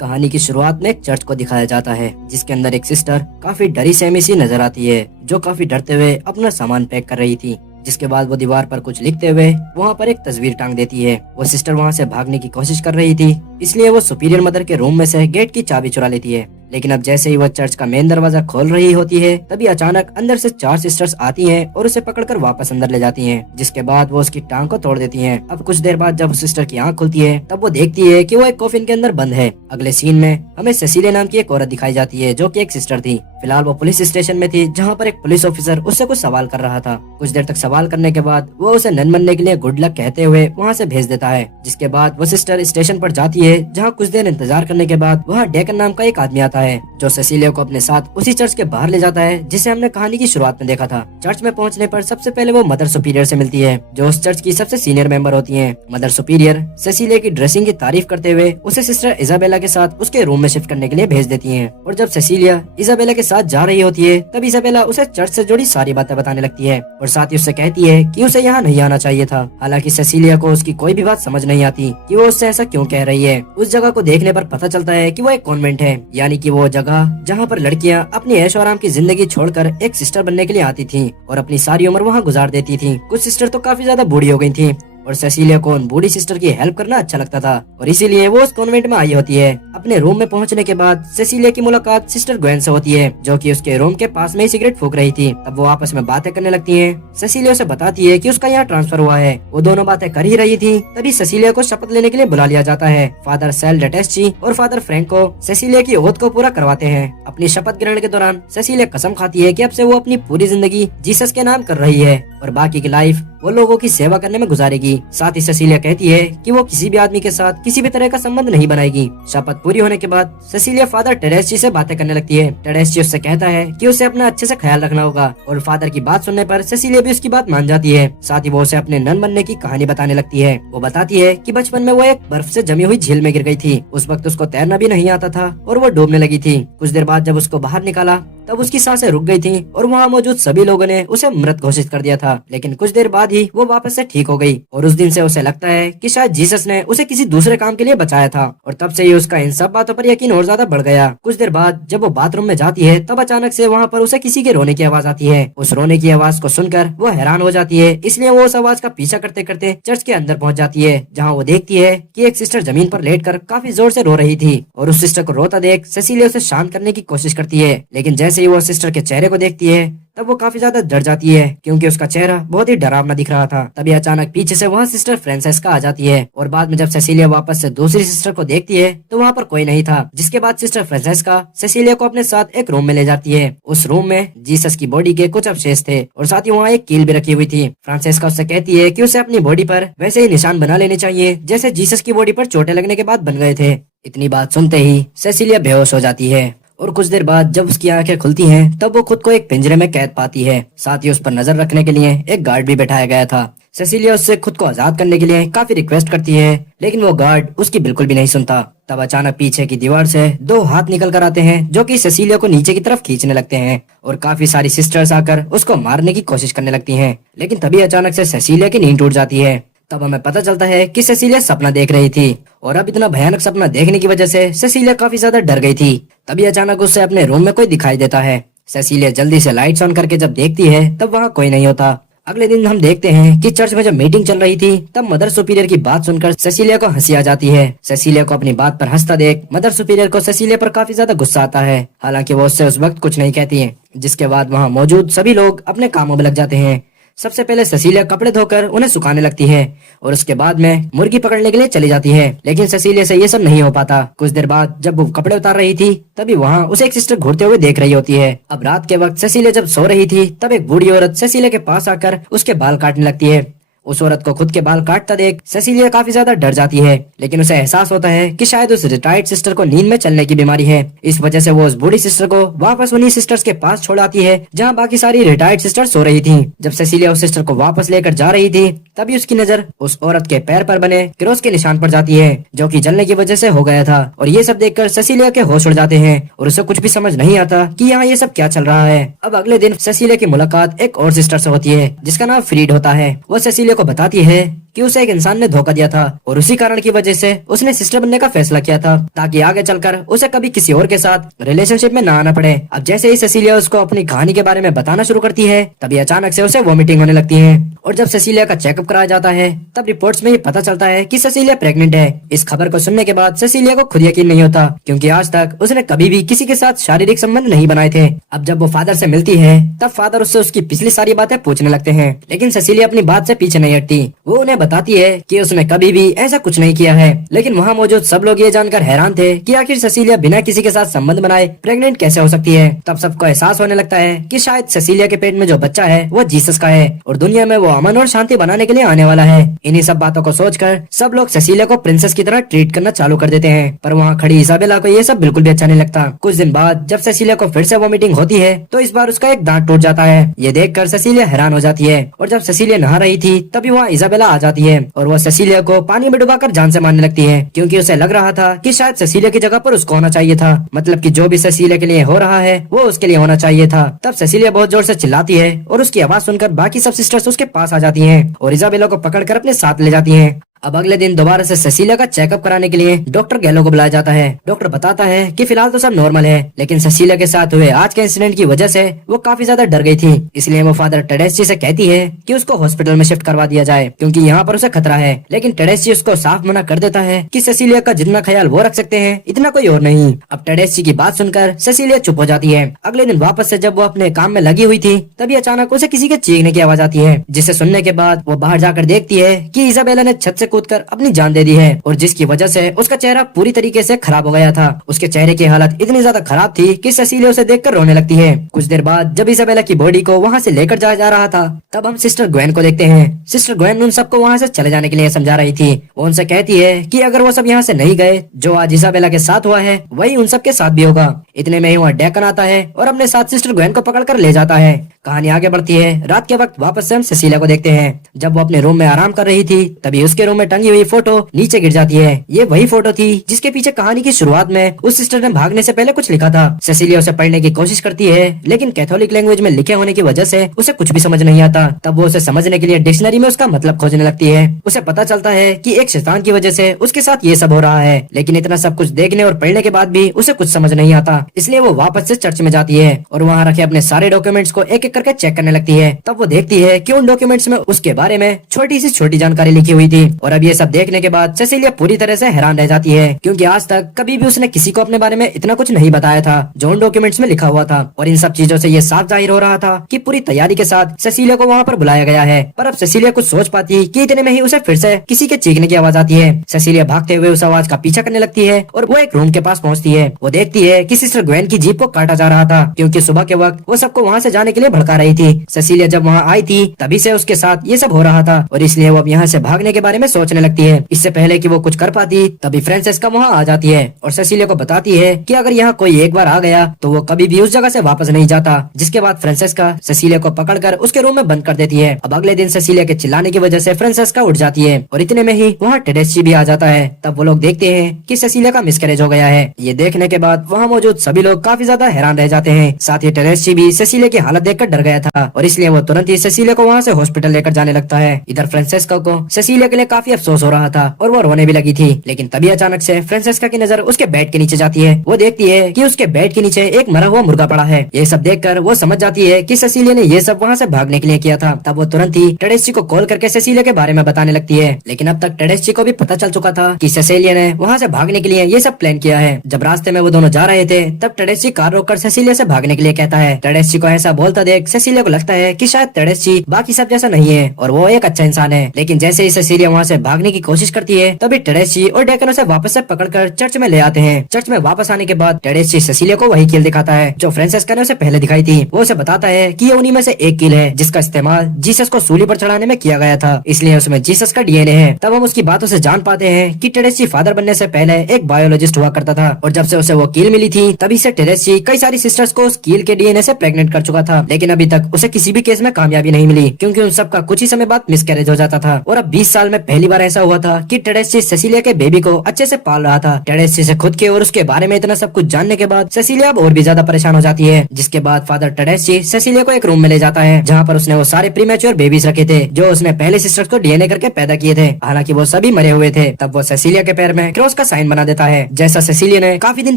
कहानी की शुरुआत में एक चर्च को दिखाया जाता है जिसके अंदर एक सिस्टर काफी डरी सहमी सी नजर आती है जो काफी डरते हुए अपना सामान पैक कर रही थी। जिसके बाद वो दीवार पर कुछ लिखते हुए वहाँ पर एक तस्वीर टांग देती है। वो सिस्टर वहाँ से भागने की कोशिश कर रही थी, इसलिए वो सुपीरियर मदर के रूम में से गेट की चाबी चुरा लेती है। लेकिन अब जैसे ही वह चर्च का मेन दरवाजा खोल रही होती है तभी अचानक अंदर से 4 सिस्टर्स आती हैं और उसे पकड़कर वापस अंदर ले जाती हैं। जिसके बाद वो उसकी टांग को तोड़ देती हैं। अब कुछ देर बाद जब सिस्टर की आंख खुलती है तब वो देखती है कि वो एक कॉफिन के अंदर बंद है। अगले सीन में हमें सेसिलिया नाम की एक औरत दिखाई जाती है जो कि एक सिस्टर थी। फिलहाल वो पुलिस स्टेशन में थी जहाँ पर एक पुलिस ऑफिसर उससे कुछ सवाल कर रहा था। कुछ देर तक सवाल करने के बाद वो उसे नन बनने के लिए गुड लक कहते हुए वहाँ से भेज देता है। जिसके बाद वो सिस्टर स्टेशन पर जाती है जहाँ कुछ देर इंतजार करने के बाद वहाँ डेकन नाम का एक आदमी आता है जो सेसिलिया को अपने साथ उसी चर्च के बाहर ले जाता है जिसे हमने कहानी की शुरुआत में देखा था। चर्च में पहुंचने पर सबसे पहले वो मदर सुपीरियर से मिलती है जो उस चर्च की सबसे सीनियर मेंबर होती हैं। मदर सुपीरियर सेसिलिया की ड्रेसिंग की तारीफ करते हुए उसे सिस्टर इजाबेला के साथ उसके रूम में शिफ्ट करने के लिए भेज देती हैं। और जब सेसिलिया इजाबेला के साथ जा रही होती है तब इजाबेला उसे चर्च से जुड़ी सारी बातें बताने लगती है और साथ ही उससे कहती है कि उसे यहाँ नहीं आना चाहिए था। हालांकि सेसिलिया को उसकी कोई भी बात समझ नहीं आती कि वो उससे ऐसा क्यों कह रही है। उस जगह को देखने पर पता चलता है कि वो एक कॉन्वेंट है, यानी कि वो जगह जहाँ पर लड़कियाँ अपनी ऐशो आराम की जिंदगी छोड़कर एक सिस्टर बनने के लिए आती थी और अपनी सारी उम्र वहाँ गुजार देती थी। कुछ सिस्टर तो काफी ज्यादा बूढ़ी हो गई थी और सेसिलिया को उन बूढ़ी सिस्टर की हेल्प करना अच्छा लगता था और इसीलिए वो उस कॉन्वेंट में आई होती है। अपने रूम में पहुंचने के बाद सेसिलिया की मुलाकात सिस्टर ग्वेन से होती है जो कि उसके रूम के पास में ही सिगरेट फूंक रही थी। तब वो आपस में बातें करने लगती हैं। सेसिलिया उसे बताती है कि उसका यहाँ ट्रांसफर हुआ है। वो दोनों बातें कर ही रही थी तभी सेसिलिया को शपथ लेने के लिए बुला लिया जाता है। फादर सेल डेटेस्ची और फादर फ्रैंको सेसिलिया की ओथ को पूरा करवाते हैं। अपनी शपथ ग्रहण के दौरान सेसिलिया कसम खाती है कि अब से वो अपनी पूरी जिंदगी जीसस के नाम कर रही है और बाकी की लाइफ वो लोगों की सेवा करने में गुजारेगी। साथ ही सेसिलिया कहती है कि वो किसी भी आदमी के साथ किसी भी तरह का संबंध नहीं बनाएगी। शपथ पूरी होने के बाद सेसिलिया फादर टेरेस्ची से बातें करने लगती है। टेरेस्ची उससे कहता है कि उसे अपना अच्छे से ख्याल रखना होगा और फादर की बात सुनने पर सेसिलिया भी उसकी बात मान जाती है। साथ ही वो उसे अपने नन बनने की कहानी बताने लगती है। वो बताती है कि बचपन में वो एक बर्फ से जमी हुई झील में गिर गई थी। उस वक्त उसको तैरना भी नहीं आता था और वो डूबने लगी थी। कुछ देर बाद जब उसको बाहर निकाला तब उसकी सांसें रुक गई थी और वहाँ मौजूद सभी लोगों ने उसे मृत घोषित कर दिया था। लेकिन कुछ देर बाद ही वो वापस से ठीक हो गई और उस दिन से उसे लगता है कि शायद जीसस ने उसे किसी दूसरे काम के लिए बचाया था और तब से ही उसका इन सब बातों पर यकीन और ज्यादा बढ़ गया। कुछ देर बाद जब वो बाथरूम में जाती है तब अचानक से वहाँ पर उसे किसी के रोने की आवाज आती है। उस रोने की आवाज को सुनकर वो हैरान हो जाती है, इसलिए वो उस आवाज का पीछा करते करते चर्च के अंदर पहुँच जाती है जहाँ वो देखती है कि एक सिस्टर जमीन पर लेटकर काफी जोर से रो रही थी और उस सिस्टर को रोता देख सेसिलिया उसे शांत करने की कोशिश करती है। लेकिन जैसे ही वो सिस्टर के चेहरे को देखती है तब वो काफी ज्यादा डर जाती है क्योंकि उसका चेहरा बहुत ही डरावना दिख रहा था। तभी अचानक पीछे से वहाँ सिस्टर फ्रांसेस्का आ जाती है और बाद में जब सेसिलिया वापस से दूसरी सिस्टर को देखती है तो वहाँ पर कोई नहीं था। जिसके बाद सिस्टर फ्रांसेस्का सेसिलिया को अपने साथ एक रूम में ले जाती है। उस रूम में जीसस की बॉडी के कुछ अवशेष थे और साथ ही वहाँ एक कील भी रखी हुई थी। फ्रांसेस्का उससे कहती है कि उसे अपनी बॉडी पर वैसे ही निशान बना लेने चाहिए जैसे जीसस की बॉडी पर चोटें लगने के बाद बन गए थे। इतनी बात सुनते ही सेसिलिया बेहोश हो जाती है और कुछ देर बाद जब उसकी आंखें खुलती हैं तब वो खुद को एक पिंजरे में कैद पाती है। साथ ही उस पर नजर रखने के लिए एक गार्ड भी बैठाया गया था। सेसिलिया उससे खुद को आजाद करने के लिए काफी रिक्वेस्ट करती है लेकिन वो गार्ड उसकी बिल्कुल भी नहीं सुनता। तब अचानक पीछे की दीवार से 2 हाथ निकल कर आते हैं जो कि सेसिलिया को नीचे की तरफ खींचने लगते हैं और काफी सारी सिस्टर्स आकर उसको मारने की कोशिश करने लगती हैं। लेकिन तभी अचानक से सेसिलिया की नींद टूट जाती है। तब हमें पता चलता है कि सेसिलिया सपना देख रही थी और अब इतना भयानक सपना देखने की वजह से सेसिलिया काफी ज्यादा डर गई थी। तभी अचानक उससे अपने रूम में कोई दिखाई देता है। सेसिलिया जल्दी से लाइट्स ऑन करके जब देखती है तब वहाँ कोई नहीं होता। अगले दिन हम देखते हैं कि चर्च में जब मीटिंग चल रही थी तब मदर सुपीरियर की बात सुनकर सेसिलिया को हंसी आ जाती है। सेसिलिया को अपनी बात पर हंसता देख मदर सुपीरियर को सेसिलिया पर काफी ज्यादा गुस्सा आता है। हालांकि वो उससे उस वक्त कुछ नहीं कहती है। जिसके बाद वहाँ मौजूद सभी लोग अपने कामों में लग जाते हैं। सबसे पहले सेसिलिया कपड़े धोकर उन्हें सुखाने लगती है और उसके बाद में मुर्गी पकड़ने के लिए चली जाती है। लेकिन सेसिलिया से ये सब नहीं हो पाता। कुछ देर बाद जब वो कपड़े उतार रही थी तभी वहाँ उसे एक सिस्टर घूरते हुए देख रही होती है। अब रात के वक्त सेसिलिया जब सो रही थी तब एक बूढ़ी औरत सेसिलिया के पास आकर उसके बाल काटने लगती है। उस औरत को खुद के बाल काटता देख सेसिलिया काफी ज्यादा डर जाती है लेकिन उसे एहसास होता है कि शायद उस रिटायर्ड सिस्टर को नींद में चलने की बीमारी है। इस वजह से वो उस बूढ़ी सिस्टर को वापस उन्हीं सिस्टर्स के पास छोड़ आती है जहाँ बाकी सारी रिटायर्ड सिस्टर सो रही थी। जब सेसिलिया उस सिस्टर को वापस लेकर जा रही थी तभी उसकी नजर उस औरत के पैर पर बने क्रॉस के निशान पर जाती है जो कि जलने की वजह से हो गया था और ये सब देखकर सेसिलिया के होश उड़ जाते हैं और उसे कुछ भी समझ नहीं आता कि यहाँ ये सब क्या चल रहा है। अब अगले दिन सेसिलिया की मुलाकात एक और सिस्टर से होती है जिसका नाम फ्रीड होता है। वो सेसिलिया सेसिलिया को बताती है कि उसे एक इंसान ने धोखा दिया था और उसी कारण की वजह से उसने सिस्टर बनने का फैसला किया था ताकि आगे चलकर उसे कभी किसी और के साथ रिलेशनशिप में ना आना पड़े। अब जैसे ही सेसिलिया उसको अपनी कहानी के बारे में बताना शुरू करती है तभी अचानक से उसे वॉमिटिंग होने लगती है और जब सेसिलिया का चेकअप कराया जाता है तब रिपोर्ट्स में ये पता चलता है कि सेसिलिया प्रेग्नेंट है। इस खबर को सुनने के बाद सेसिलिया को खुद यकीन नहीं होता क्योंकि आज तक उसने कभी भी किसी के साथ शारीरिक संबंध नहीं बनाए थे। अब जब वो फादर से मिलती है तब फादर उससे उसकी पिछली सारी बातें पूछने लगते हैं लेकिन सेसिलिया अपनी बात से पीछे नहीं हटती। वो उन्हें बताती है कि उसने कभी भी ऐसा कुछ नहीं किया है लेकिन वहाँ मौजूद सब लोग ये जानकर हैरान थे कि आखिर सेसिलिया बिना किसी के साथ संबंध बनाए प्रेग्नेंट कैसे हो सकती है। तब सबको एहसास होने लगता है कि शायद सेसिलिया के पेट में जो बच्चा है वो जीसस का है और दुनिया में वो अमन और शांति बनाने के लिए आने वाला है। इन्हीं सब बातों को सोचकर सब लोग सेसिलिया को प्रिंसेस की तरह ट्रीट करना चालू कर देते हैं पर वहाँ खड़ी इसाबेला को ये सब बिल्कुल भी अच्छा नहीं लगता। कुछ दिन बाद जब सेसिलिया को फिर से वॉमिटिंग होती है तो इस बार उसका एक दांत टूट जाता है। ये देखकर सेसिलिया हैरान हो जाती है और जब सेसिलिया नहा रही थी तभी वहाँ इसाबेला आ जाती है और वो सेसिलिया को पानी में डुबाकर जान से मारने लगती है क्योंकि उसे लग रहा था कि शायद सेसिलिया की जगह पर उसको होना चाहिए था, मतलब कि जो भी सेसिलिया के लिए हो रहा है वो उसके लिए होना चाहिए था। तब सेसिलिया बहुत जोर से चिल्लाती है और उसकी आवाज सुनकर बाकी सब सिस्टर्स उसके पास आ जाती हैं और इजाबेला को पकड़कर अपने साथ ले जाती हैं। अब अगले दिन दोबारा से सेसिलिया का चेकअप कराने के लिए डॉक्टर गैलो को बुलाया जाता है। डॉक्टर बताता है कि फिलहाल तो सब नॉर्मल है लेकिन सेसिलिया के साथ हुए आज के इंसिडेंट की वजह से वो काफी ज्यादा डर गई थी, इसलिए वो फादर टेडेस्ची से कहती है कि उसको हॉस्पिटल में शिफ्ट करवा दिया जाए क्योंकि यहाँ पर उसे खतरा है। लेकिन टेडेस्ची उसको साफ मना कर देता है कि सेसिलिया का जितना ख्याल वो रख सकते हैं इतना कोई और नहीं। अब टेडेस्ची की बात सुनकर सेसिलिया चुप हो जाती है। अगले दिन वापस से जब वो अपने काम में लगी हुई थी तभी अचानक उसे किसी के चीखने की आवाज आती है जिसे सुनने के बाद वो बाहर जाकर देखती है कि इजाबेला ने छत से कूदकर अपनी जान दे दी है और जिसकी वजह से उसका चेहरा पूरी तरीके से खराब हो गया था। उसके चेहरे की हालत इतनी ज्यादा खराब थी कि सेसिलिया उसे देखकर रोने लगती है। कुछ देर बाद जब इसाबेला की बॉडी को वहाँ से लेकर जाया जा रहा था तब हम सिस्टर ग्वेन को देखते हैं। सिस्टर ग्वेन उन सबको वहाँ से चले जाने के लिए समझा रही थी। वो उनसे कहती है कि अगर वो सब यहाँ से नहीं गए जो आज इसाबेला के साथ हुआ है वही उन सबके साथ भी होगा। इतने में ही वहाँ डेकन आता है और अपने साथ सिस्टर ग्वेन को पकड़कर ले जाता है। कहानी आगे बढ़ती है। रात के वक्त वापस से हम सेसिलिया को देखते हैं। जब वो अपने रूम में आराम कर रही थी तभी उसके रूम में टंगी हुई फोटो नीचे गिर जाती है। ये वही फोटो थी जिसके पीछे कहानी की शुरुआत में उस सिस्टर ने भागने से पहले कुछ लिखा था। सेसिलिया उसे पढ़ने की कोशिश करती है लेकिन कैथोलिक लैंग्वेज में लिखे होने की वजह से उसे कुछ भी समझ नहीं आता। तब वो उसे समझने के लिए डिक्शनरी में उसका मतलब खोजने लगती है। उसे पता चलता है कि एक शैतान की वजह से उसके साथ ये सब हो रहा है लेकिन इतना सब कुछ देखने और पढ़ने के बाद भी उसे कुछ समझ नहीं आता, इसलिए वो वापस से चर्च में जाती है और वहाँ रखे अपने सारे डॉक्यूमेंट्स को एक एक करके चेक करने लगती है। तब वो देखती है कि उन डॉक्यूमेंट्स में उसके बारे में छोटी सी छोटी जानकारी लिखी हुई थी और अब ये सब देखने के बाद सेसिलिया पूरी तरह से हैरान रह जाती है क्योंकि आज तक कभी भी उसने किसी को अपने बारे में इतना कुछ नहीं बताया था जो उन डॉक्यूमेंट्स में लिखा हुआ था। और इन सब चीजों से ये साफ जाहिर हो रहा था कि पूरी तैयारी के साथ सेसिलिया को वहाँ पर बुलाया गया है। पर अब सेसिलिया कुछ सोच पाती कि इतने में ही उसे फिर से किसी के चीखने की आवाज आती है। सेसिलिया भागते हुए उस आवाज का पीछा करने लगती है और वो एक रूम के पास पहुँचती है। वो देखती है कि सिस्टर ग्वेन की जीप को काटा जा रहा था क्योंकि सुबह के वक्त वो सबको वहाँ से जाने के लिए भड़का रही थी। सेसिलिया जब वहाँ आई थी तभी से उसके साथ ये सब हो रहा था और इसलिए वो अब यहाँ से भागने के बारे में सोचने लगती है। इससे पहले कि वो कुछ कर पाती तभी फ्रांसेस्का वहाँ आ जाती है और सेसिलिया को बताती है कि अगर यहाँ कोई एक बार आ गया तो वो कभी भी उस जगह से वापस नहीं जाता। जिसके बाद फ्रांसेस्का सेसिलिया को पकड़कर उसके रूम में बंद कर देती है। अब अगले दिन सेसिलिया के चिल्लाने की वजह से फ्रांसेस्का उठ जाती है और इतने में ही वहाँ टेडेस्ची भी आ जाता है। तब वो लोग देखते हैं कि सेसिलिया का मिसकैरेज हो गया है। ये देखने के बाद वहाँ मौजूद सभी लोग काफी ज्यादा हैरान रह जाते हैं। साथ ही टेडेस्ची भी सेसिलिया की हालत देखकर डर गया था और इसलिए वो तुरंत ही सेसिलिया को वहाँ से हॉस्पिटल लेकर जाने लगता है। इधर फ्रांसेस्का को सेसिलिया के लिए काफी अफसोस हो रहा था और वो रोने भी लगी थी लेकिन तभी अचानक से फ्रांसेस्का की नजर उसके बेड के नीचे जाती है। वो देखती है कि उसके बेड के नीचे एक मरा हुआ मुर्गा पड़ा है। ये सब देखकर वो समझ जाती है कि सेसिलिया ने ये सब वहाँ से भागने के लिए किया था। तब वो तुरंत ही टेडेस्ची को कॉल करके सेसिलिया के बारे में बताने लगती है लेकिन अब तक टेडेस्ची को भी पता चल चुका था कि सेसिलिया ने वहाँ से भागने के लिए ये सब प्लान किया है। जब रास्ते में वो दोनों जा रहे थे तब टेडेस्ची कार रोककर सेसिलिया से भागने के लिए कहता है। टेडेस्ची को ऐसा बोलता देख सेसिलिया को लगता है कि शायद टेडेस्ची बाकी सब जैसा नहीं है और वो एक अच्छा इंसान है। लेकिन जैसे ही सेसिलिया वहाँ से भागने की कोशिश करती है तभी टेडेस्ची और डेकन उसे वापस से पकड़कर चर्च में ले आते हैं। चर्च में वापस आने के बाद टेडेस्ची सेसिलिया को वही कील दिखाता है जो फ्रांसेस्का ने उसे पहले दिखाई थी। वो उसे बताता है कि ये उन्हीं में से एक कील है जिसका इस्तेमाल जीसस को सूली पर चढ़ाने में किया गया था, इसलिए उसमें जीसस का डीएनए है। तब हम उसकी बातों से जान पाते हैं कि टेडेस्ची फादर बनने से पहले एक बायोलॉजिस्ट हुआ करता था और जब से उसे वो कील मिली थी तभी से टेडेस्ची कई सारी सिस्टर्स को उस कील के डीएनए से प्रेग्नेंट कर चुका था। लेकिन अभी तक उसे किसी भी केस में कामयाबी नहीं मिली क्योंकि उन सबका कुछ ही समय बाद मिसकैरेज हो जाता था और अब 20 साल में पहली पहली बार ऐसा हुआ था कि टेडेसी सेसिलिया के बेबी को अच्छे से पाल रहा था। टेडेसी से खुद के और उसके बारे में इतना सब कुछ जानने के बाद सेसिलिया अब और भी ज्यादा परेशान हो जाती है, जिसके बाद फादर टेडेसी सेसिलिया को एक रूम में ले जाता है जहाँ पर उसने वो सारे प्रीमेच्योर बेबीज रखे थे जो उसने पहले सिस्टर्स को डीएनए करके पैदा किए थे। हालांकि वो सभी मरे हुए थे। तब वो सेसिलिया के पैर में क्रॉस का साइन बना देता है, जैसा सेसिलिया ने काफी दिन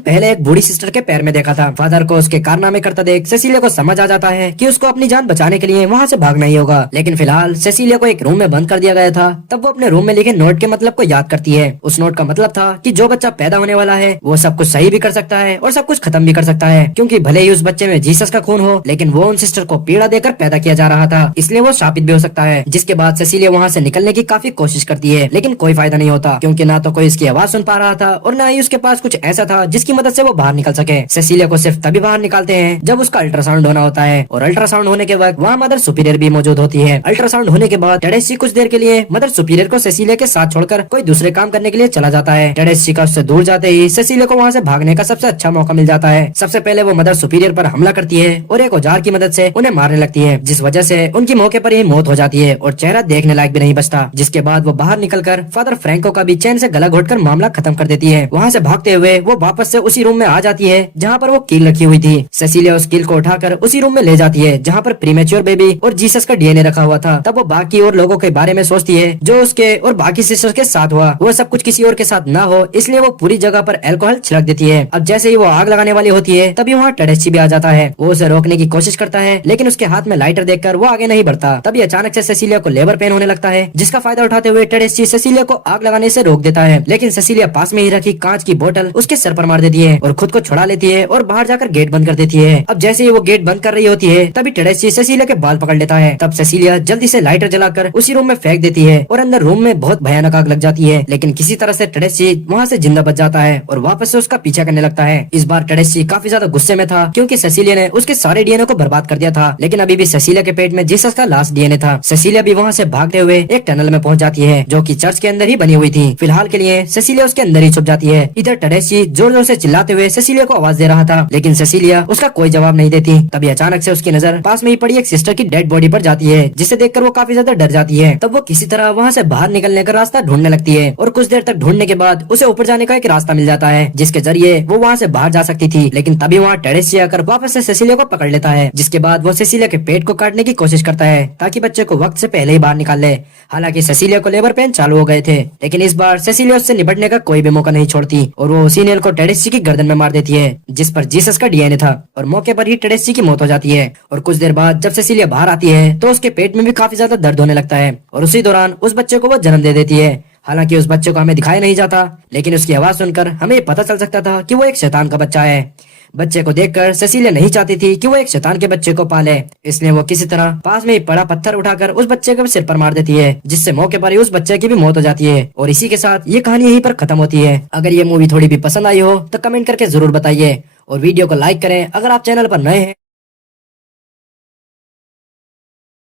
पहले एक बूढ़ी सिस्टर के पैर में देखा था। फादर को उसके कारनामे करता देख सेसिलिया को समझ आ जाता है कि उसको अपनी जान बचाने के लिए वहाँ से भागना ही होगा। लेकिन फिलहाल सेसिलिया को एक रूम में बंद कर दिया गया था। तब वो अपने रूम में लिखे नोट के मतलब को याद करती है। उस नोट का मतलब था कि जो बच्चा पैदा होने वाला है वो सब कुछ सही भी कर सकता है और सब कुछ खत्म भी कर सकता है, क्योंकि भले ही उस बच्चे में जीसस का खून हो लेकिन वो उन सिस्टर को पीड़ा देकर पैदा किया जा रहा था, इसलिए वो शापित भी हो सकता है। जिसके बाद सेसिलिया वहाँ से निकलने की काफी कोशिश करती है लेकिन कोई फायदा नहीं होता, क्योंकि ना तो कोई इसकी आवाज सुन पा रहा था और ना ही उसके पास कुछ ऐसा था जिसकी मदद से वो बाहर निकल सके। सेसिलिया को सिर्फ तभी बाहर निकालते हैं जब उसका अल्ट्रासाउंड होना होता है, और अल्ट्रासाउंड होने के वक्त वहाँ मदर सुपीरियर भी मौजूद होती है। अल्ट्रासाउंड होने के बाद टेडेसी कुछ देर के लिए मदर सुपीरियर को सेसिलिया के साथ छोड़कर कोई दूसरे काम करने के लिए चला जाता है। टेडेसी का उससे दूर जाते ही सेसिलिया को वहाँ से भागने का सबसे अच्छा मौका मिल जाता है। सबसे पहले वो मदर सुपीरियर पर हमला करती है और एक औजार की मदद से उन्हें मारने लगती है, जिस वजह से उनकी मौके पर ही मौत हो जाती है और चेहरा देखने लायक भी नहीं बचता। जिसके बाद वो बाहर निकलकर फादर फ्रैंको का भी चैन से गला घोटकर मामला खत्म कर देती है। वहाँ से भागते हुए वो वापस से उसी रूम में आ जाती है जहाँ पर वो कील रखी हुई थी। सेसिलिया उस कील को उठाकर उसी रूम में ले जाती है जहाँ पर प्रीमेच्योर बेबी और जीसस का डीएनए रखा हुआ था। तब वो बाकी और लोगों के बारे में सोचती है जो उसके और बाकी सिस्टर्स के साथ हुआ, वो सब कुछ किसी और के साथ ना हो, इसलिए वो पूरी जगह पर अल्कोहल छिड़क देती है। अब जैसे ही वो आग लगाने वाली होती है तभी वहाँ टेडेसी भी आ जाता है। वो उसे रोकने की कोशिश करता है लेकिन उसके हाथ में लाइटर देखकर वो आगे नहीं बढ़ता। तभी अचानक से सेसिलिया को लेबर पेन होने लगता है, जिसका फायदा उठाते हुए टेडेसी सेसिलिया को आग लगाने से रोक देता है। लेकिन सेसिलिया पास में ही रखी कांच की बोतल उसके सर पर मार देती है और खुद को छुड़ा लेती है और बाहर जाकर गेट बंद कर देती है। अब जैसे ही वो गेट बंद कर रही होती है तभी टेडेसी सेसिलिया के बाल पकड़ लेता है। तब सेसिलिया जल्दी से लाइटर जलाकर उसी रूम में फेंक देती है और अंदर रूम में बहुत भयानक आग लग जाती है। लेकिन किसी तरह से टेडेसी वहाँ से जिंदा बच जाता है और वापस से उसका पीछा करने लगता है। इस बार टेडेसी काफी ज्यादा गुस्से में था क्योंकि सेसिलिया ने उसके सारे डीएनए को बर्बाद कर दिया था, लेकिन अभी भी सेसिलिया के पेट में जीसस का लास्ट डीएनए था। सेसिलिया भी वहाँ से भागते हुए एक टनल में पहुँच जाती है जो कि चर्च के अंदर ही बनी हुई थी। फिलहाल के लिए सेसिलिया उसके अंदर ही छुप जाती है। इधर टेडेसी जोर जोर से चिल्लाते हुए सेसिलिया को आवाज दे रहा था लेकिन सेसिलिया उसका कोई जवाब नहीं देती। तभी अचानक से उसकी नजर पास में ही पड़ी एक सिस्टर की डेड बॉडी पर जाती है, जिसे देखकर वो काफी ज्यादा डर जाती है। तब वो किसी तरह वहाँ से बाहर निकलने का रास्ता ढूंढने लगती है और कुछ देर तक ढूंढने के बाद उसे ऊपर जाने का एक रास्ता मिल जाता है जिसके जरिए वो वहाँ से बाहर जा सकती थी। लेकिन तभी वहाँ टेडेसी आकर वापस से सेसिलिया को पकड़ लेता है, जिसके बाद वो सेसिलिया के पेट को काटने की कोशिश करता है ताकि बच्चे को वक्त से पहले ही बाहर निकाल ले। हालांकि सेसिलिया को लेबर पेन चालू हो गए थे, लेकिन इस बार सेसिलिया उससे निपटने का कोई भी मौका नहीं छोड़ती और वो उसी नेल को टेडेसी की गर्दन में मार देती है जिस पर जीसस का डीएनए था और मौके पर ही टेडेसी की मौत हो जाती है। और कुछ देर बाद जब सेसिलिया बाहर आती है तो उसके पेट में भी काफी ज्यादा दर्द होने लगता है और उसी दौरान उस बच्चे को वो जन्म दे देती है। हालांकि उस बच्चे को हमें दिखाया नहीं जाता, लेकिन उसकी आवाज सुनकर हमें पता चल सकता था कि वो एक शैतान का बच्चा है। बच्चे को देखकर सेसिलिया नहीं चाहती थी कि वो एक शैतान के बच्चे को पाले, इसलिए वो किसी तरह पास में ही पड़ा पत्थर उठाकर उस बच्चे को सिर पर मार देती है, जिससे मौके पर ही उस बच्चे की भी मौत हो जाती है। और इसी के साथ ये कहानी यहीं पर खत्म होती है। अगर ये मूवी थोड़ी भी पसंद आई हो तो कमेंट करके जरूर बताइए और वीडियो को लाइक करें। अगर आप चैनल पर नए हैं